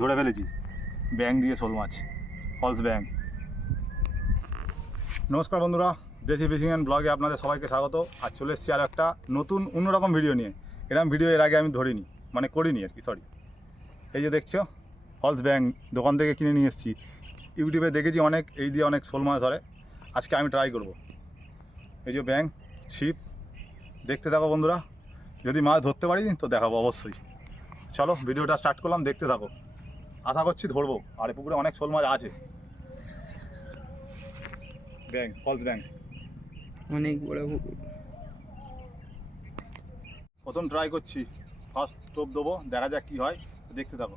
ধরে ফেলেছি। ব্যাং দিয়ে শোল মাছ ফলস ব্যাং নমস্কার বন্ধুরা, দেশি ফিশিং অ্যান্ড ব্লগে আপনাদের সবাইকে স্বাগত। আর চলে এসেছি আর একটা নতুন, অন্যরকম ভিডিও নিয়ে। এরকম ভিডিও এর আগে আমি ধরিনি মানে করিনি আর কি সরি এই যে দেখছ ফলস ব্যাং দোকান থেকে কিনে নিয়ে এসেছি। ইউটিউবে দেখেছি অনেক, এই দিয়ে অনেক শোল মাছ ধরে। আজকে আমি ট্রাই করব। এই যে ব্যাং ছিপ, দেখতে থাকো বন্ধুরা। যদি মাছ ধরতে পারি, তো দেখাবো অবশ্যই। চলো ভিডিওটা স্টার্ট করলাম, দেখতে থাকো। আশা করছি ধরবো। আর পুকুরে অনেক শোল মাছ আছে। ব্যাং ফলস ব্যাং অনেক বড় পুকুর। প্রথম ট্রাই করছি। ফার্স্ট টোপ দেবো দেখা যাক কী হয়। দেখতে থাকো।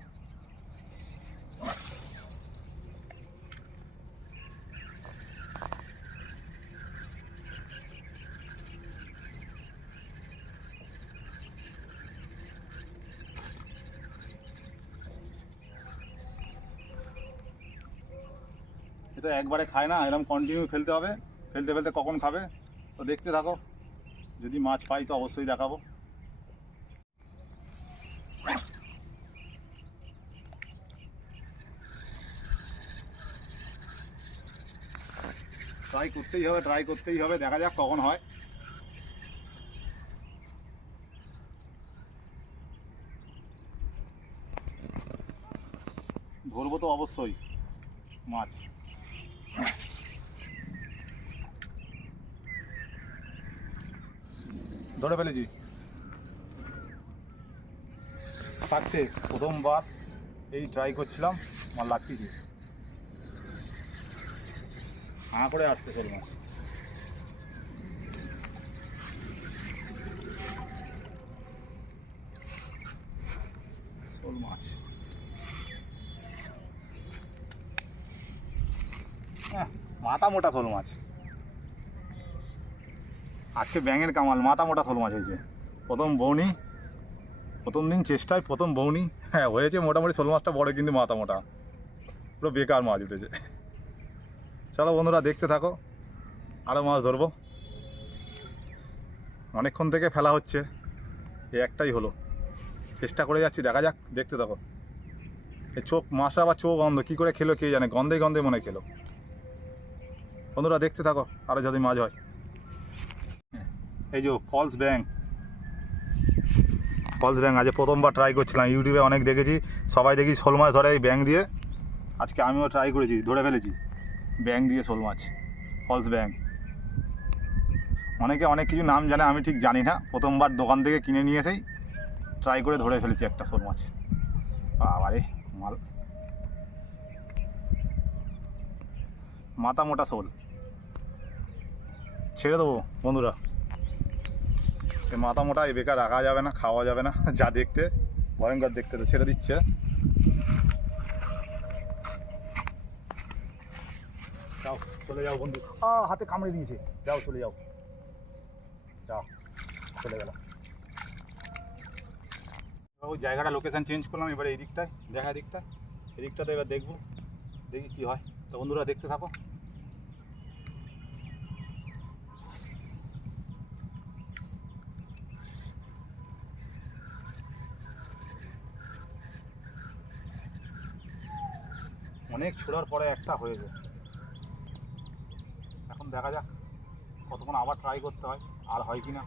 এটা একবারে খায় না এরকম কন্টিনিউ ফেলতে হবে, ফেলতে ফেলতে কখন খাবে? তো দেখতে থাকো, যদি মাছ পাই তো অবশ্যই দেখাবো। ট্রাই করতেই হবে ট্রাই করতেই হবে, দেখা যাক কখন হয়। ধরবো তো অবশ্যই মাছ। ধরে ফেলেছি। সাকসেস প্রথমবার এই ট্রাই করছিলাম আমার লাগতেছি হাঁ করে আসতে চল মাছ শোল মাছ আহ, মাথা মোটা শোল মাছ। আজকে ব্যাঙের কামাল, মাথা মোটা শোল মাছ হয়েছে। প্রথম বৌনি, প্রথম দিন চেষ্টায় প্রথম বৌনি। হ্যাঁ হয়েছে মোটামুটি শোল মাছটা বড়, কিন্তু মাথা মোটা। পুরো বেকার মাছ উঠেছে। চলো বন্ধুরা, দেখতে থাকো। আরও মাছ ধরবো। অনেকক্ষণ থেকে ফেলা হচ্ছে। এই একটাই হলো। চেষ্টা করে যাচ্ছি, দেখা যাক, দেখতে থাকো। এই চোখ, মাছটা আবার চোখ গন্ধ কী করে খেলো কে জানে? গন্ধে গন্ধে মনে খেলো। বন্ধুরা, দেখতে থাকো আরও যদি মাছ হয়। এই যে ফলস ব্যাং ফলস ব্যাং আজ প্রথমবার ট্রাই করছিলাম। ইউটিউবে অনেক দেখেছি, সবাই দেখি শোল মাছ ধরে এই ব্যাং দিয়ে। আজকে আমিও ট্রাই করেছি, ধরে ফেলেছি। ব্যাং দিয়ে শোল মাছ ফলস ব্যাং অনেকে অনেক কিছু নাম জানে, আমি ঠিক জানি না। প্রথমবার দোকান থেকে কিনে নিয়ে এসেই ট্রাই করে ধরে ফেলেছি একটা শোল মাছ। বাবারে, মাল। মাথা মোটা শোল। ছেড়ে দেবো, বন্ধুরা। এই মাথা মোটা, এই বেকার, রাখা যাবে না, খাওয়া যাবে না, যা দেখতে, ভয়ঙ্কর দেখতে তো ছেড়ে দিচ্ছে। যাও, চলে যাও, বন্ধু। আ, হাতে কামড়ে দিয়েছে। যাও, চলে যাও। যাও, চলে গেলাম। ওই জায়গাটা লোকেশন চেঞ্জ করলাম, এবার এই দিকটায়, দেখা দিকটা। এই দিকটাতে এবার দেখব, দেখি কি হয়। তো বন্ধুরা, দেখতে থাকো। অনেক ছোড়ার পরে একটা হয়ে যায় এখন দেখা যাক কতক্ষণ আবার ট্রাই করতে হয়, আর হয় কি না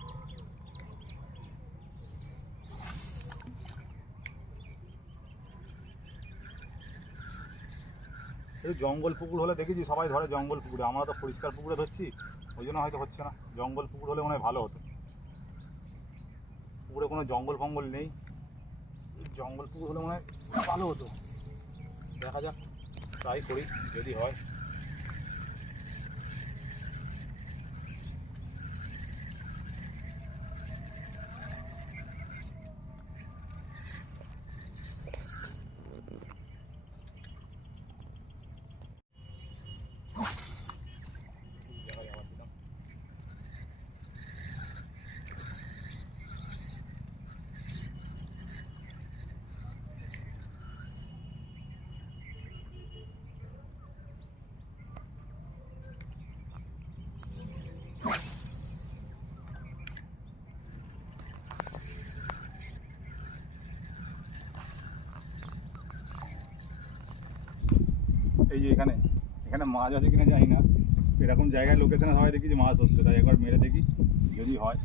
এই জঙ্গল পুকুর হলে দেখেছি সবাই ধরে জঙ্গল পুকুরে, আমরা তো পরিষ্কার পুকুরে ধরছি, ওই জন্য হয়তো হচ্ছে না। জঙ্গল পুকুর হলে মনে হয় ভালো হতো। পুকুরে কোনো জঙ্গল ফঙ্গল নেই। জঙ্গল পুকুর হলে মনে হয় ভালো হতো। দেখা যাক। ট্রাই করি যদি হয়। এই যে এখানে এখানে মাছ আছে কিনা জানি না। এরকম জায়গায় লোকেশনে সবাই দেখি যে মাছ ধরতে, তাই একবার মেরে দেখি, যদি হয়।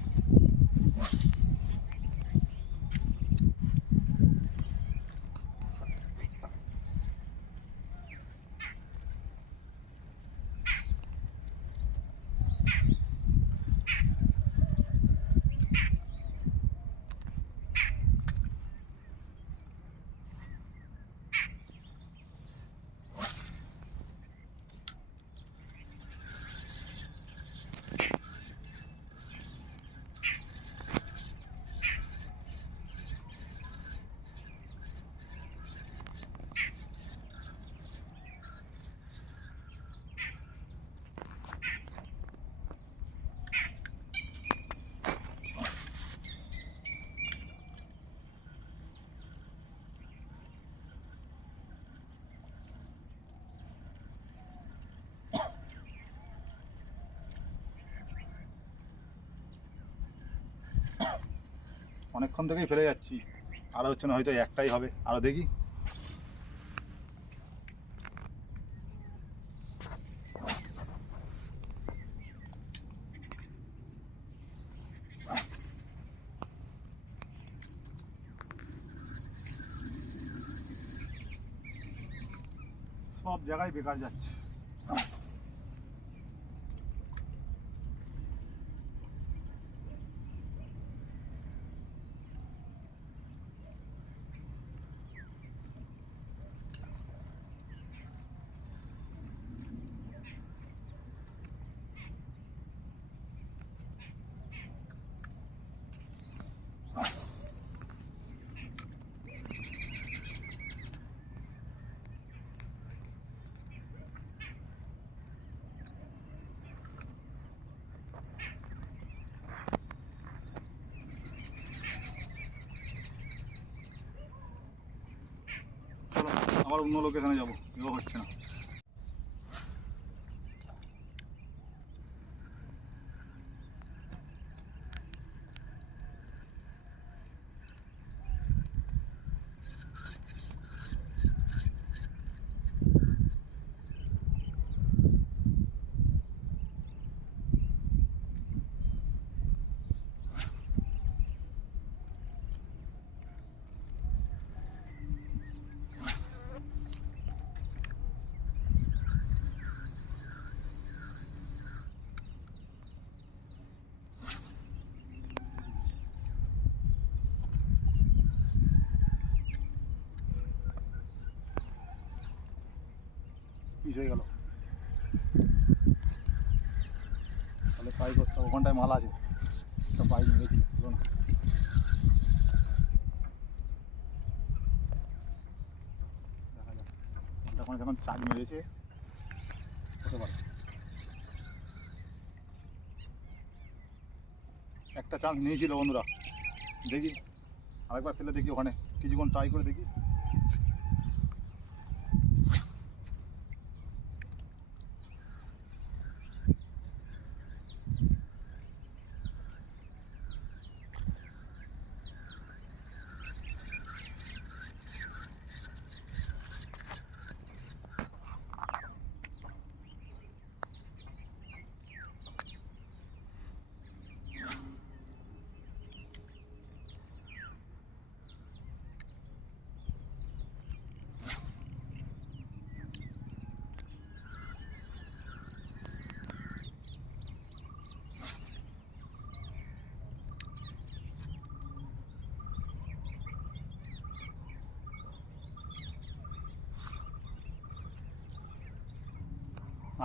অনেকক্ষণ থেকেই ফেলে যাচ্ছি। আরও হচ্ছে না, হয়তো একটাই হবে। আরও দেখি। সব জায়গায় বেকার যাচ্ছে চলো আবার অন্য লোকেশনে যাব এও হচ্ছে না। মিস হয়ে গেল। তাহলে ট্রাই করতে হবে, ওখানটায় মাল আছে। তো পাইনি দেখি না। যখন যখন মেরেছে একটা চান্স নিয়েছিল বন্ধুরা। দেখি, আরেকবার ফেলে দেখি ওখানে। কিছুক্ষণ ট্রাই করে দেখি।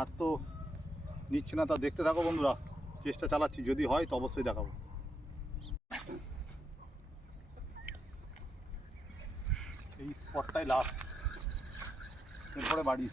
আর তো নিচ্ছে না, তা দেখতে থাকো বন্ধুরা। চেষ্টা চালাচ্ছি, যদি হয় তো অবশ্যই দেখাবো। এই স্পটটাই লাস্ট এরপরে বাড়ি।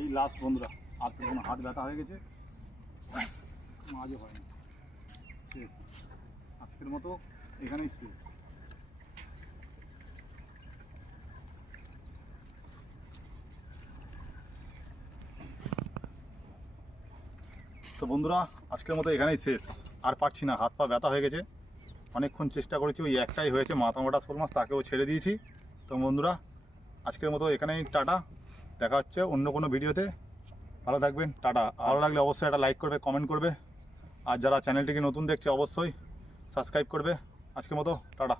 এই লাস্ট বন্ধুরা তো কোনো হাট ব্যথা হয়ে গেছে? মাঝে হয় না আজকের মতো এখানেই শেষ। তো বন্ধুরা, আজকের মতো এখানেই শেষ। আর পারছি না, হাত পা ব্যথা হয়ে গেছে। অনেকক্ষণ চেষ্টা করেছি, ওই একটাই হয়েছে, মাথা মোটা শোল মাছ তাকেও ছেড়ে দিয়েছি। তো বন্ধুরা, আজকের মতো এখানেই, টাটা। দেখা হচ্ছে অন্য কোনো ভিডিওতে। ভালো থাকবেন, টাটা। ভালো লাগলে অবশ্যই একটা লাইক করবে কমেন্ট করবে। আর যারা চ্যানেলটিকে নতুন দেখছে, অবশ্যই সাবস্ক্রাইব করবে। আজকের মতো, টাটা।